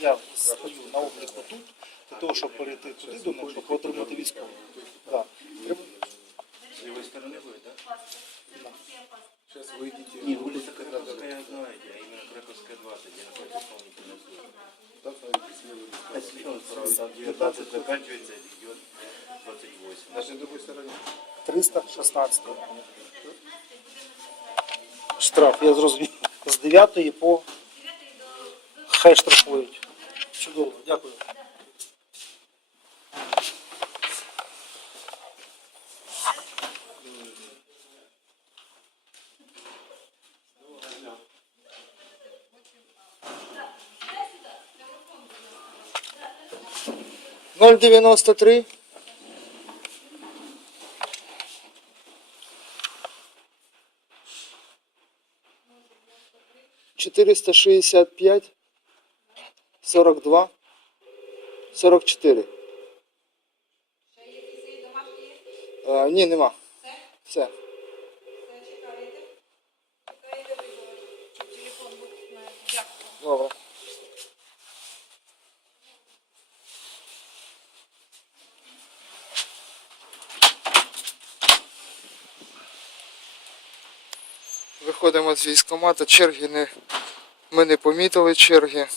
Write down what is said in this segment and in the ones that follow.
я стою на обліку тут, для того, щоб перейти туди до них, щоб отримати військову. Да. С левой стороны будет, да? Сейчас выйдите. Не, улица Краковская, знаете, а именно Краковская 20, где находится исполнительная служба. Да, смотрите, слева. А слева 19 заканчивается, идет 28. Даже на другой стороне. 316. Штраф, я зрозумів. З 9 по хай штрафують. Чудово, дякую. Ноль девяносто три. 465, 42, 44. Е, ні, нема. Все. Добре. Виходимо з військкомата, черги не. Ми не помітили черги.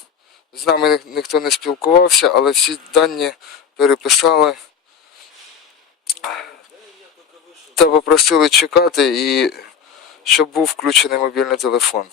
З нами ніхто не спілкувався, але всі дані переписали та попросили чекати і щоб був включений мобільний телефон.